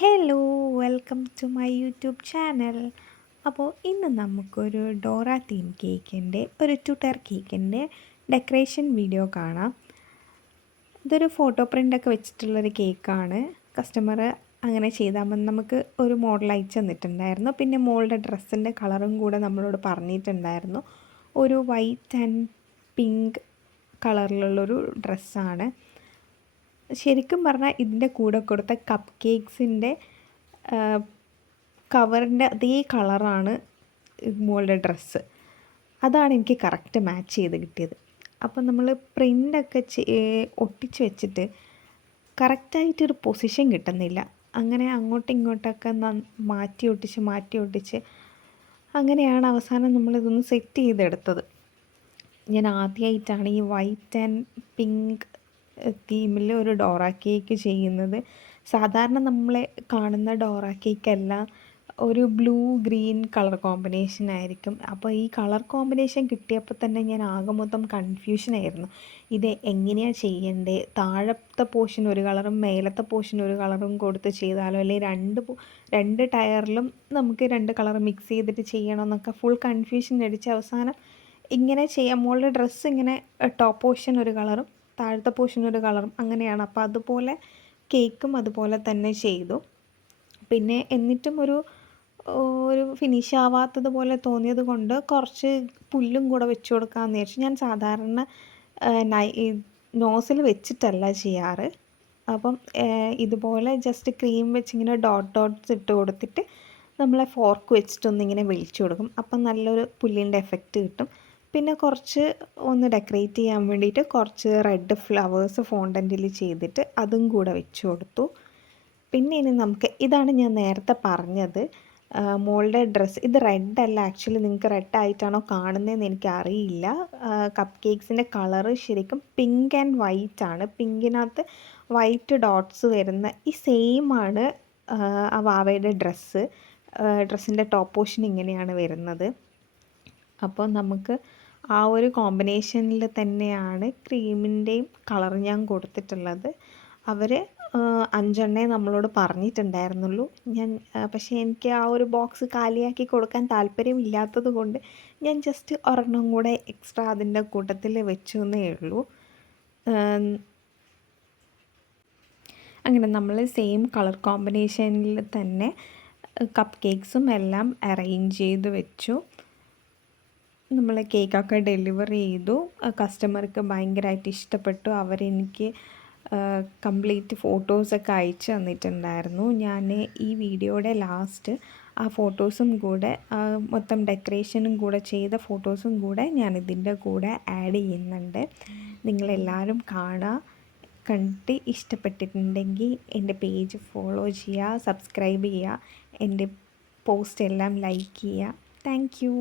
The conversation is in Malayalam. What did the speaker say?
Hello, welcome to my YouTube channel. അപ്പോൾ ഇന്ന് നമുക്കൊരു ഡോറ തീം കേക്കിൻ്റെ ഒരു ട്യൂട്ടർ കേക്കിൻ്റെ ഡെക്കറേഷൻ വീഡിയോ കാണാം. ഇതൊരു ഫോട്ടോ പ്രിൻ്റൊക്കെ വെച്ചിട്ടുള്ളൊരു കേക്കാണ്. കസ്റ്റമർ അങ്ങനെ ചെയ്താൽ മതി. നമുക്ക് ഒരു മോഡൽ അയച്ചു തന്നിട്ടുണ്ടായിരുന്നു. പിന്നെ മോളുടെ ഡ്രസ്സിൻ്റെ കളറും കൂടെ നമ്മളോട് പറഞ്ഞിട്ടുണ്ടായിരുന്നു. ഒരു വൈറ്റ് ആൻഡ് പിങ്ക് കളറിലുള്ളൊരു ഡ്രസ്സാണ്. ശരിക്കും പറഞ്ഞാൽ ഇതിൻ്റെ കൂടെ കൊടുത്ത കപ്പ് കേക്ക്സിൻ്റെ കവറിൻ്റെ അതേ കളറാണ് മോളുടെ ഡ്രസ്സ്. അതാണ് എനിക്ക് കറക്റ്റ് മാച്ച് ചെയ്ത് കിട്ടിയത്. അപ്പം നമ്മൾ പ്രിൻ്റൊക്കെ ഒട്ടിച്ച് വെച്ചിട്ട് കറക്റ്റായിട്ടൊരു പൊസിഷൻ കിട്ടുന്നില്ല. അങ്ങനെ അങ്ങോട്ടും ഇങ്ങോട്ടൊക്കെ മാറ്റി ഒട്ടിച്ച് അങ്ങനെയാണ് അവസാനം നമ്മളിതൊന്ന് സെറ്റ് ചെയ്തെടുത്തത്. ഞാൻ ആദ്യമായിട്ടാണ് ഈ വൈറ്റ് ആൻഡ് പിങ്ക് തീമിൽ ഒരു ഡോറ കേക്ക് ചെയ്യുന്നത്. സാധാരണ നമ്മളെ കാണുന്ന ഡോറ കേക്കെല്ലാം ഒരു ബ്ലൂ ഗ്രീൻ കളർ കോമ്പിനേഷൻ ആയിരിക്കും. അപ്പോൾ ഈ കളർ കോമ്പിനേഷൻ കിട്ടിയപ്പോൾ തന്നെ ഞാൻ ആകെ മൊത്തം കൺഫ്യൂഷനായിരുന്നു. ഇത് എങ്ങനെയാണ് ചെയ്യേണ്ടത്? താഴത്തെ പോർഷൻ ഒരു കളറും മേലത്തെ പോർഷൻ ഒരു കളറും കൊടുത്ത് ചെയ്താലോ, അല്ലെങ്കിൽ രണ്ട് ടയറിലും നമുക്ക് രണ്ട് കളർ മിക്സ് ചെയ്തിട്ട് ചെയ്യണമെന്നൊക്കെ ഫുൾ കൺഫ്യൂഷൻ അടിച്ച് അവസാനം ഇങ്ങനെ ചെയ്യാം. മോളുടെ ഡ്രസ്സ് ഇങ്ങനെ ടോപ്പ് പോർഷൻ ഒരു കളറും താഴത്തെ പോർഷൻ ഒരു കളറും അങ്ങനെയാണ്. അപ്പോൾ അതുപോലെ കേക്കും അതുപോലെ തന്നെ ചെയ്തു. പിന്നെ എന്നിട്ടും ഒരു ഫിനിഷ് ആവാത്തത് പോലെ തോന്നിയത് കൊണ്ട് കുറച്ച് പുല്ലും കൂടെ വെച്ച് കൊടുക്കാമെന്ന് വിചാരിച്ചു. ഞാൻ സാധാരണ നോസിൽ വെച്ചിട്ടല്ല ചെയ്യാറ്. അപ്പം ഇതുപോലെ ജസ്റ്റ് ക്രീം വെച്ചിങ്ങനെ ഡോട്ട്സ് ഇട്ട് കൊടുത്തിട്ട് നമ്മളെ ഫോർക്ക് വെച്ചിട്ടൊന്നിങ്ങനെ വലിച്ചു കൊടുക്കും. അപ്പം നല്ലൊരു പുല്ലിൻ്റെ എഫക്റ്റ് കിട്ടും. പിന്നെ കുറച്ച് ഒന്ന് ഡെക്കറേറ്റ് ചെയ്യാൻ വേണ്ടിയിട്ട് കുറച്ച് റെഡ് ഫ്ലവേഴ്സ് ഫോണ്ടൻറ്റിൽ ചെയ്തിട്ട് അതും കൂടെ വെച്ച് കൊടുത്തു. പിന്നെ ഇനി നമുക്ക് ഇതാണ് ഞാൻ നേരത്തെ പറഞ്ഞത്, മോളുടെ ഡ്രസ്സ്. ഇത് റെഡ് അല്ല, ആക്ച്വലി നിങ്ങൾക്ക് റെഡ് ആയിട്ടാണോ കാണുന്നതെന്ന് എനിക്കറിയില്ല. കപ്പ് കേക്ക്സിൻ്റെ കളറ് ശരിക്കും പിങ്ക് ആൻഡ് വൈറ്റ് ആണ്. പിങ്കിനകത്ത് വൈറ്റ് ഡോട്ട്സ് വരുന്ന ഈ സെയിം ആണ് ആ വാവയുടെ ഡ്രസ്സിൻ്റെ ടോപ്പ് പോർഷൻ ഇങ്ങനെയാണ് വരുന്നത്. അപ്പോൾ നമുക്ക് ആ ഒരു കോമ്പിനേഷനിൽ തന്നെയാണ് ക്രീമിൻ്റെയും കളർ ഞാൻ കൊടുത്തിട്ടുള്ളത്. അവർ 5 നമ്മളോട് പറഞ്ഞിട്ടുണ്ടായിരുന്നുള്ളൂ. പക്ഷേ എനിക്ക് ആ ഒരു ബോക്സ് കാലിയാക്കി കൊടുക്കാൻ താല്പര്യമില്ലാത്തത് കൊണ്ട് ഞാൻ ജസ്റ്റ് ഒരെണ്ണം കൂടെ എക്സ്ട്രാ അതിൻ്റെ കൂട്ടത്തിൽ വെച്ചു എന്നേ ഉള്ളൂ. അങ്ങനെ നമ്മൾ സെയിം കളർ കോമ്പിനേഷനിൽ തന്നെ കപ്പ് കേക്ക്സും എല്ലാം അറേഞ്ച് ചെയ്ത് വെച്ചു. നമ്മൾ കേക്കൊക്കെ ഡെലിവർ ചെയ്തു. കസ്റ്റമർക്ക് ഭയങ്കരമായിട്ട് ഇഷ്ടപ്പെട്ടു. അവരെനിക്ക് കംപ്ലീറ്റ് ഫോട്ടോസൊക്കെ അയച്ചു തന്നിട്ടുണ്ടായിരുന്നു. ഞാൻ ഈ വീഡിയോയുടെ ലാസ്റ്റ് ആ ഫോട്ടോസും കൂടെ മൊത്തം ഡെക്കറേഷനും കൂടെ ചെയ്ത ഫോട്ടോസും കൂടെ ഞാൻ ഇതിൻ്റെ കൂടെ ആഡ് ചെയ്യുന്നുണ്ട്. നിങ്ങളെല്ലാവരും കാണുക. കണ്ടിട്ട് ഇഷ്ടപ്പെട്ടിട്ടുണ്ടെങ്കിൽ എൻ്റെ പേജ് ഫോളോ ചെയ്യുക, സബ്സ്ക്രൈബ് ചെയ്യുക, എൻ്റെ പോസ്റ്റ് എല്ലാം ലൈക്ക് ചെയ്യുക. Thank you.